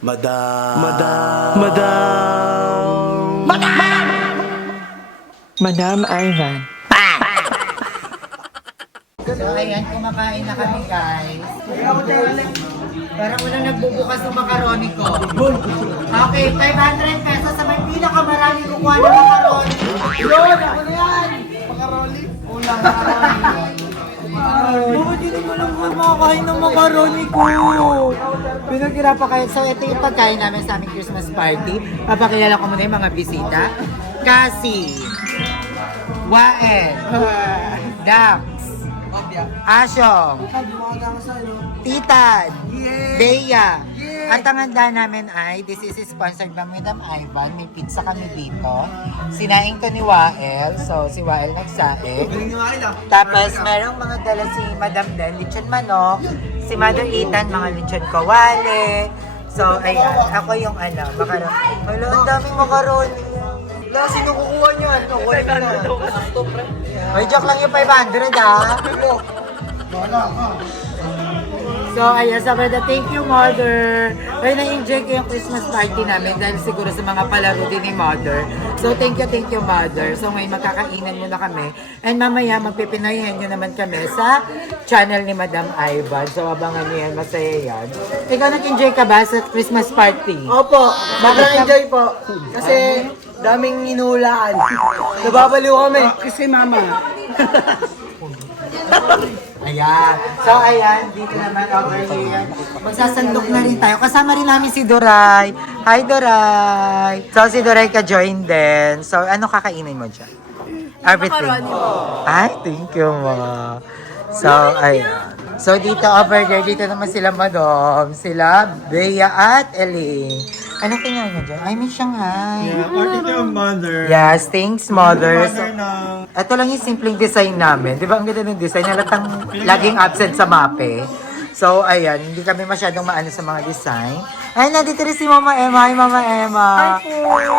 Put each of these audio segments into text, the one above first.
Madam. Madam Ivan. So ayan, kumakain na kami guys. Parang walang nagbubukas ng macaroni ko. Okay, 500 pesos sa may pinakamarami kukuha ng macaroni. Yun, ako na yan! Macaroni? Ulang macaroni. Bakit hindi ko lang makakain ng macaroni ko? Pinaghirapan kayo. So ito yung pagkain namin sa aming Christmas party. Papakilala ko muna yung mga bisita. Cassie, Wael, Dax, Asyong, Titad, Bea. At ang handa namin ay, this is sponsored by Madam Ivan. May pizza kami dito. Sinaing ko ni Wael. So, si Wael nagsaing. Tapos, merong mga dala si Madam Den, lechon manok. Si Mother Ethan, mga lechon kawali. So, ayan. Ako yung macaroni. Hala, ang daming macaroni. Wala, sino kukuha nyo? Ano? 500. May joke lang yung 500, ha? So, ayan, sabi na, thank you, Mother. Ay, na-enjoy ko yung Christmas party namin dahil siguro sa mga palaro din ni Mother. So, thank you, Mother. So, ngayon magkakainan muna kami. And mamaya, magpipinayihan nyo naman kami sa channel ni Madam Ivan. So, abangan nyo yan, masaya yan. Ikaw, nag-enjoy ka ba sa Christmas party? Opo, enjoy po. Kasi daming inuulaan. Nababaliw kami. Kasi mama. Ayan. So, ayan. Dito naman over here. Magsasandok na rin tayo. Kasama rin namin si Doray. Hi, Doray. So, si Doray ka-join din. So, ano kakainin mo dyan? Everything. Ay, thank you, ma. So, ayan. So, dito over there. Dito naman sila, Madam. Sila, Bea at Eling. Ano kinain mo dyan? I miss Shanghai. Thank you, Mother. Yes, thanks, Mother. So, Mother ng... ito lang yung simpleng design namin. Di ba ang ganda ng design? Halatang laging absent sa mape. So, ayan. Hindi kami masyadong maano sa mga design. Ay, nandito rin si Mama Emma. Hi, Mama Emma.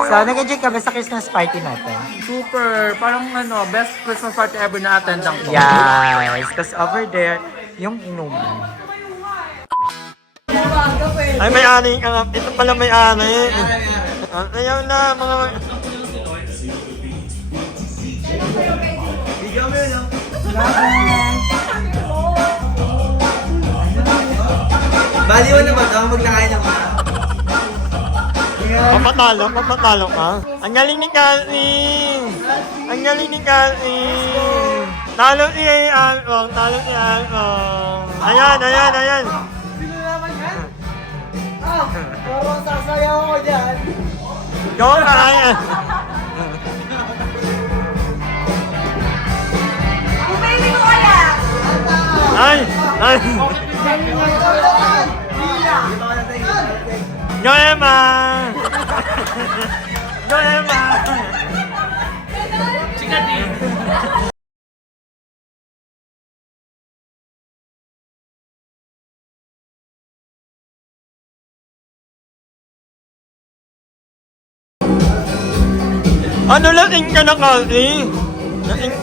So, nag-enjoy ka ba sa Christmas party natin? Super. Parang best Christmas party ever na attend ko. Yes. Tapos over there, yung inuman. Ay, may ani. Ito pala may ani. Ayaw na, mga... Baliwan naman ako maglakay ng Papatalo ka. Ang galing ni Cassie. Ang galing ni Cassie. Talo si Along. Ayan. Sino naman yan? Parang sasayaw ako dyan. Go na, ayan. Baby ko kaya! Ay. Go, Emma. Go, Emma. Ano lasing ka na kasi? Lasing...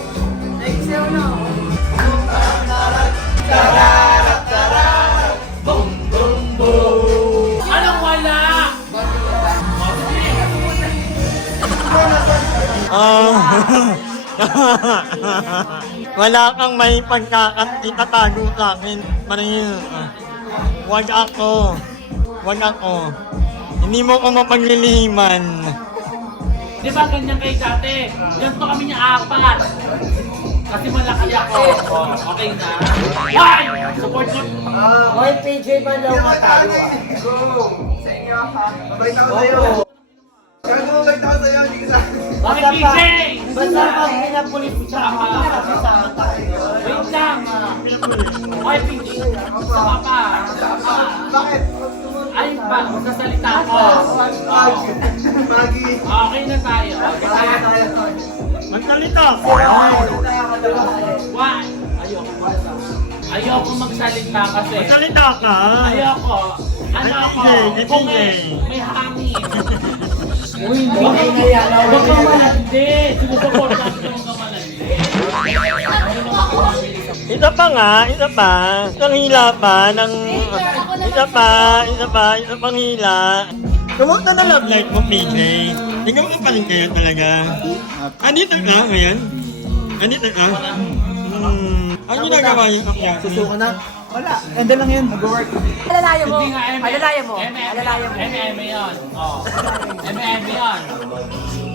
Wala kang may pagkakatitago sa akin. Maril. Wag ako. Hindi mo ko mapaglilihiman. Di ba ganyan kayo dati? Ganito kami niya apat. Kasi malaki ako. Oh, okay na. Why? Support ko. Hoy, PJ Malaw tayo ah. Sa inyo ha. Mabait ako sa'yo. Kaya kung mabait ako sa'yo, hindi ka sa akin. Bakit PJ? Basta pag pinapulit siya, sama tayo. Wait lang. Why PJ? Sama pa. Bakit? Ay pa, magsasalita ko. Magi. Okay na tayo. Magsalita. Why? Ayoko magsalita kasi. Magsalita ka. Ayoko. Ano ako? Kung may hangin. Uy, hindi na yan. Huwag kang malandi. Sinusupport natin yung huwag kang malandi. Isa pa nga, isa pa. Isang hila pa ng... Isa pang hila. Kumusta na love life mo, PJ? Tingnan mo pa rin kaya talaga. Andito ka ngayon? Andito ka? Ang ginagawa yung kapya? Susuko na. Wala. Anda lang yun. Mag-work. Alalayan mo. Hindi nga Alalayan mo. Alalayan mo. MM yun. Oh. MM yun.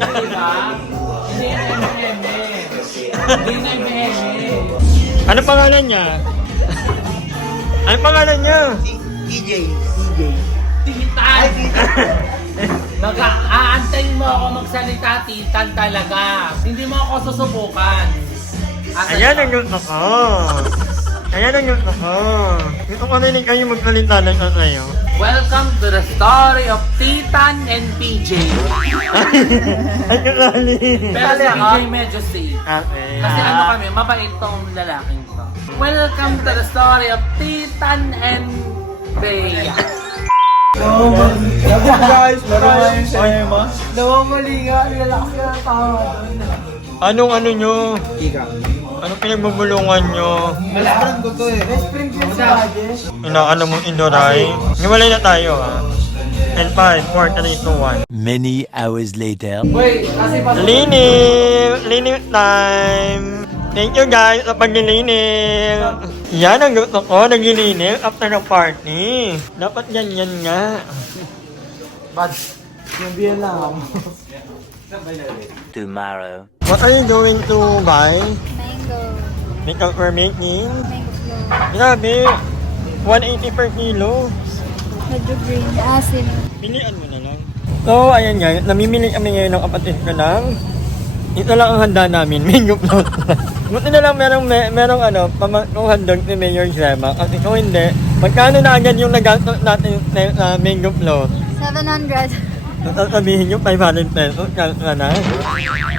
Diba? Hindi na MM. Hindi na MM. Ano pangalan niya? Ano pangalan niya? Titan! Mag-aantayin mo ako magsalita, Titan talaga. Hindi mo ako susubukan. Ayan ang gusto ko. Ayan ang gusto ko. Gusto ko rin kayo magsalita ng sa'yo. Welcome to the story of Titan and PJ. Ay, kasali. Pero si PJ medyo safe. Okay. Kasi ano kami, mabait tong lalaking to. Welcome to the story of Titan and Bea. Guys, meron tayong cinema. Nawamali nga. Lalakas ka ng tawa doon. Anong ano nyo? Anong pinagbubulungan nyo? Best friend ko to eh. Best friend ko sa Rajesh. Inaano mo Indoray? Hiwalay na tayo ha. And 5, 4, 3, 2, 1. Many hours later. Wait, kasi pa... Linim time! Thank you guys sa paglilinim! Yan ang gusto ko, naglilinim after ng party. Dapat ganyan nga. Yung biyan lang ako. Tomorrow. What are you going to buy? Mango. Because we're making? Mango flow. Grabe! 180 per kilo. Medyo green. Asin. Pilian mo na lang. So, ayan nga. Namimili kami ngayon ng kapatid ko ng ito lang ang handa namin, mango float. Buti na lang merong ano, pamangkong handog ni Mayor Gemma. Kasi kung hindi, magkano na agad yung nagastos natin sa mango float? 700. Sasabihin nyo, 500 pesos, kalsa na.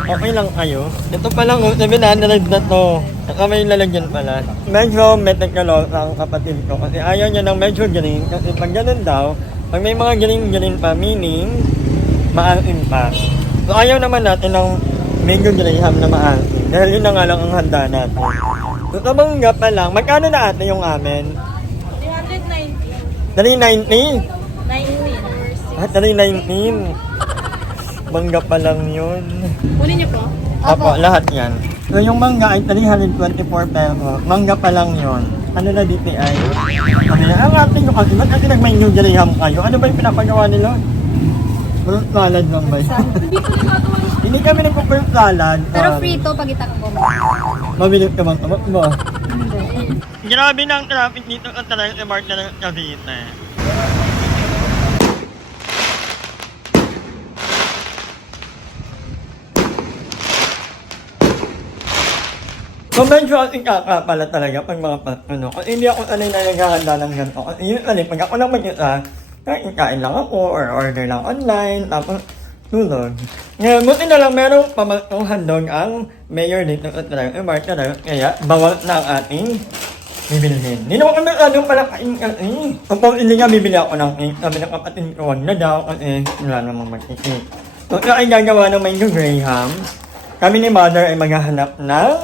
Okay lang kayo. Ito pa lang, 700 na to. Saka may lalagyan pala. Medyo meticulous ang kapatid ko kasi ayaw niya ng medyo green. Kasi pag ganun daw, pag may mga green pa, meaning, maasin pa. So ayaw naman natin ng mango graham na maasin. Dahil yun na nga lang ang handa natin. So tabangga pa lang, magkano na ate yung amin? 390. 390? 19. Ah, 319. Mangga pa lang yun. Kunin niyo po. Opo, lahat yan. So yung mangga ay 324 pesos. Mangga pa lang yun. Ano na DTI? Ano na? Ang ating nyo kasi, ba't kasi nag-menu graham kayo? Ano ba yung pinapagawa nila? Fruit salad lang ba? Hindi kami nagpo-fruit salad. Pero free to pag itak ko. Mabilis ka bang tumakbo? Grabe na ang traffic dito sa Tarayte Mart na ng Cavite. So medyo ating kaka pala talaga pag mga ano. Kasi hindi ako sanay na naghahanda ng ganito. Kasi usually pag ako lang mag-isa, kain lang ako or order lang online. Tapos tulog. Ngayon, buti na lang merong pamangkong handog ang mayor dito sa Tarayte Mart. Kaya bawal na ang ating bibilhin. Hindi naman kami masyadong palakain kasi. Kapag hindi nga bibili ako ng cake, sabi ng kapatid ko, wag na daw kasi wala namang mag-cake. So ito ay gagawa ng mango graham. Kami ni mother ay maghahanap ng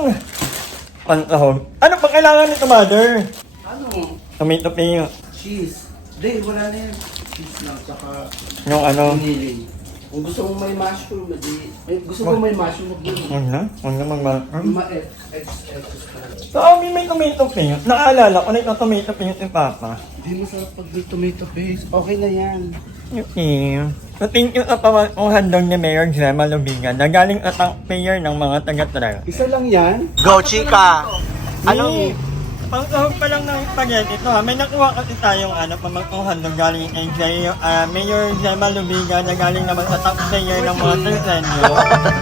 pansahog. Ano pa kailangan nito, mother? Ano? Tomato paste. Cheese. Hindi, wala na yan. Cheese lang, tsaka Yung ano? piniling. Kung gusto mong may mushroom, gusto mo may mushroom, Huwag na. Huwag na mag-mushroom. ma-X. So, may tomato paste. Naalala ko na ito tomato paste ni Papa. Hindi masarap pag may tomato paste. Okay na yan. Okay. So, thank you sa pamangkong handog ni Mayor Gemma Lubigan na galing at ang payer ng mga taga-Tarayte. Isa lang yan? Go, chika! Ano? Pangsahog pa lang ng spaghetti ito ha. May nakuha kasi tayong pamangkong handog galing kay Mayor Gemma Lubigan na galing naman sa top player ng mga Tersenyo.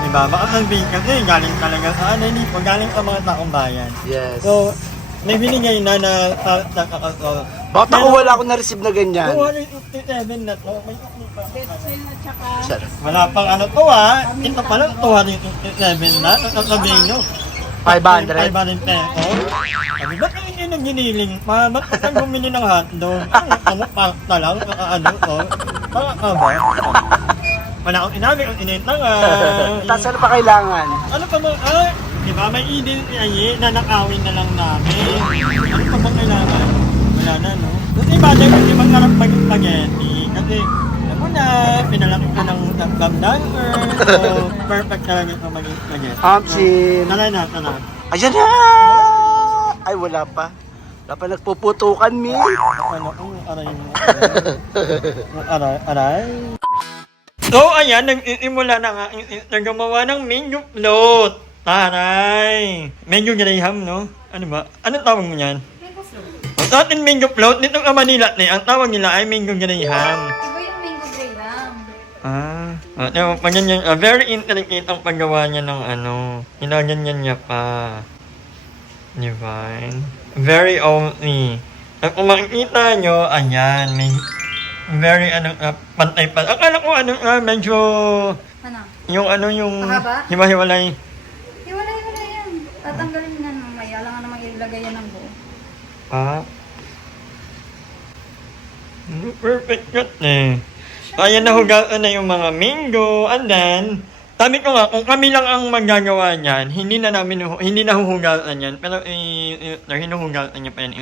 Diba? Baka sabihin kasi galing talaga sa hindi po. Galing sa mga taong bayan. Yes. So, may binigay na sa kakasol. Bakit ako wala akong na-receive na ganyan? 257 na to. May wala pang to ha. Ito pa lang 257 na. Sasabihin nyo. 500? 500 pesos. Sabi, ba't hindi nang giniling pa? Ba't ka bumili ng hotdog? Ano, pasta lang, to. Baka ka ba? Wala akong inabi, ang inita nga. Tapos ano pa kailangan? Ano pa mga, di ba? Diba? May idin ay nanakawin na lang namin. Ano pa bang kailangan? Wala na, no? Kasi Mother, hindi mangarap maging spaghetti. Kasi, alam mo na, pinalaki ko ng damdanger. So, perfect talaga ito maging spaghetti. Amsin. Tara na, tara. Ayan na! Ay, wala pa. Wala pa nagpuputukan, Mi. Ano, aray mo. Aray. So, ayan, nag-isimula na nga gumawa ng mango float. Taray. Mango graham, no? Ano ba? Anong tawag mo yan? Sa atin mango float, dito sa Manila, ang tawag nila ay mango graham. Iba yung mango graham. Pag ganyan, very intricate ang paggawa niya ng ano. Ginaganyan niya pa. Divine. Very only. At kung makikita nyo, ayan, may very pantay pa. Akala ko medyo Ano? yung Mahaba? hiwa-hiwalay. Wala yan. Tatanggalin na mamaya. Alam nga naman ilagay yan ng buo. Perfect cut eh. Ayan, nahugaan na yung mga mango. And then, sabi ko nga, kung kami lang ang magagawa niyan, hindi na huhugaan yan. Pero hinuhugaan niya pa yan.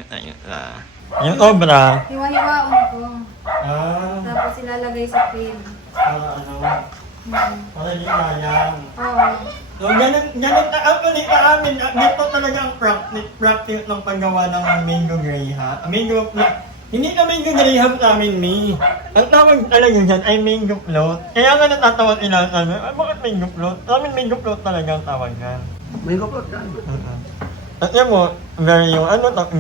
Yung obra. Hiwa-hiwaon ko. Tapos ilalagay sa cream. Para para di sayang. Oo. So, ganun actually sa amin, dito talaga ang practice ng paggawa ng mango graham. Hindi na mango graham sa amin, Mi. Ang tawag talaga dyan ay mango float. Kaya nga natatawa sila sa amin, bakit mango float? Sa amin mango float talaga ang tawag yan. Mango float yan. At yan mo, very yung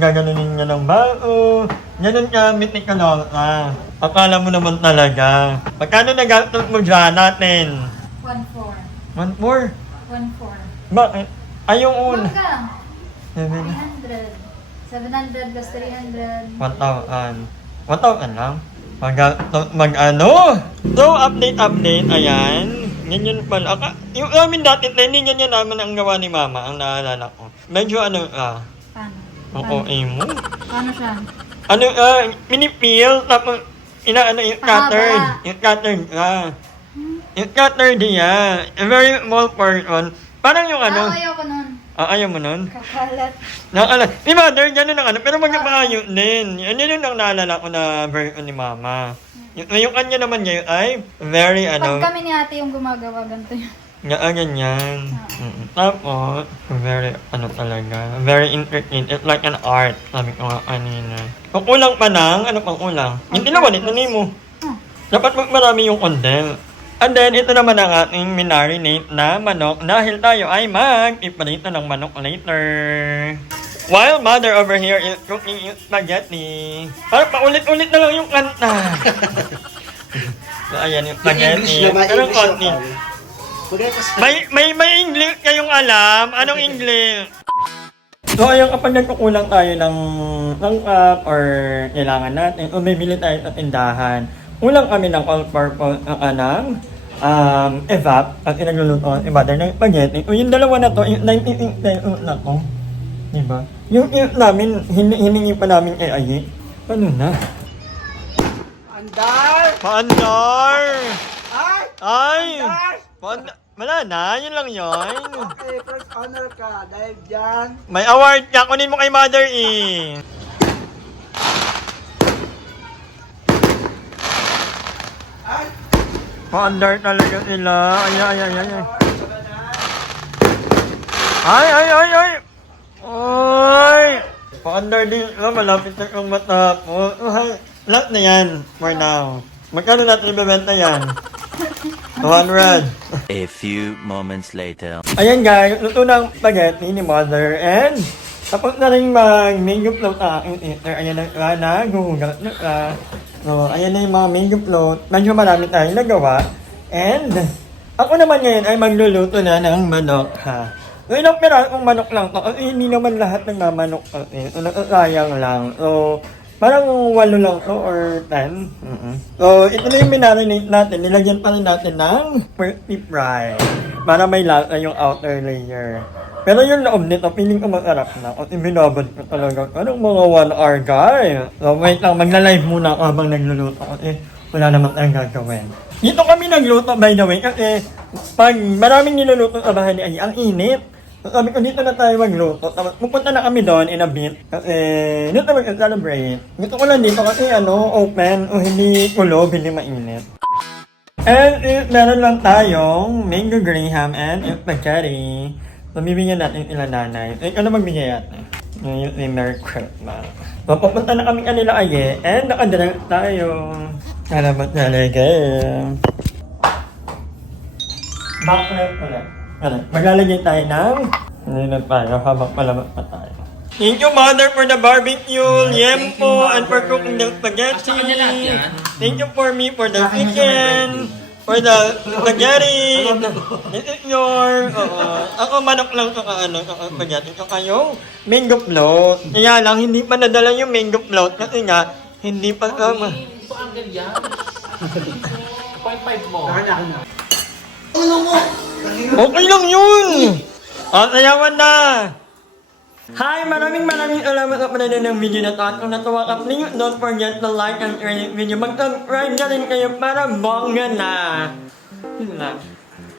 gaganunin niya ng bao. Ganun ka, meticulous ka. Akala mo naman talaga. Pagkano nagastos mo dyan natin? 1.4. 1.4? 1.4. Bakit? Ay, yung una. Magka. 700. 700 plus 300. 1,000. 1,000 lang? So, update, ayan. Ganyan pala. Yung namin dati, hindi ganyan naman ang gawa ni Mama, ang naalala ko. Medyo Paano? ang OA mo. Paano siya? Minipil, tapos, yung cutter. Yung cutter, Yung cutter diya. A very small portion. Parang yung Ayaw ko nun. ayaw mo nun? Kakalat. Ni Mother, gano'n ang pero magpakayo din. Yan yun ang naalala ko na version ni Mama. Yung kanya naman ngayon ay very Pag kami ni ate yung gumagawa, ganito yun. ganyan. Tapos, very talaga, very intricate. It's like an art, sabi ko nga kanina. Kung kulang pa ng, ano pang kulang? Yung tinawanit na mo. Dapat marami yung condense. And then, ito naman ang ating minarinate na manok dahil tayo ay mag-iparito ng manok later. While Mother over here is cooking yung spaghetti. Parang paulit-ulit na lang yung kanta. So, ayan yung spaghetti. Pero konti. May English kayong alam? Anong English? So, ayun, kapag nagkukulang tayo ng cup or kailangan natin, o bibili tayo sa tindahan, kulang kami ng all-purpose evap at inagluluto si Mother ng spaghetti. O yung dalawa na to, yung 19 na to. Diba? Yung namin, hiningi pa namin kay Ayi. Ano na? Paandar! Ay! Wala na, yun lang yun. Okay, first honor ka dahil dyan. May award ka, kunin mo kay Mother eh. Paandar talaga sila. Ay! Oy! Paandar din sila, malapit na kang matapos. Lahat na yan, for now. Magkano natin ibebenta yan? 200. A few moments later. Ayan guys, luto ng spaghetti ni Mother and tapos na rin mag-mango float aking eater. Ayan na, guhugat na ka. So, ayan na yung mga mango float. Medyo marami tayong nagawa. And ako naman ngayon ay magluluto na ng manok ha. So, ilang pirasong manok lang to. Hindi naman lahat ng manok. Sayang lang. So, parang 8 lang to or 10. So, ito na yung minarinate natin. Nilagyan pa rin natin ng crispy fry. Para may lasa yung outer layer. Pero yung loob nito, feeling ko masarap na. Kasi binabad ko talaga. Anong mga 1 hour, guys? So, wait lang. Magla-live muna ako habang nagluluto. Kasi wala naman tayong gagawin. Dito kami nagluto, by the way. Kasi pag maraming niluluto sa bahay ni Ay, ang init. Sabi ko, dito na tayo magluto. Tapos pupunta na kami doon in a bit. Kasi dito na mag-celebrate. Gusto ko lang dito kasi open o hindi kulob, hindi mainit. And meron lang tayong mango graham and spaghetti. So, bibigyan natin sila nanay. Ano magbigay natin? Yung Merry Christmas. So, papunta na kami kanila aye. And nakadala tayo. Salamat talaga. Backlit ulit. Ano, maglalagay tayo ng... Hindi na tayo habang palamat pa tayo. Thank you, Mother, for the barbecue, yempo, and for cooking the spaghetti. Sa kanya lahat yan? Thank you for me for the chicken, for the spaghetti. This is your... ako manok lang sa spaghetti. So kayo, mango float. Kaya lang, hindi pa nadala yung mango float kasi nga, hindi pa... Ito ang ganyan. 0.5 mo. Okay lang yun! Sayawan na! Hi! Maraming salamat sa panonood ng video na to. At kung natuwa ka, please don't forget to like and share this video. Mag-subscribe na rin kayo para bongga na. Yun lang.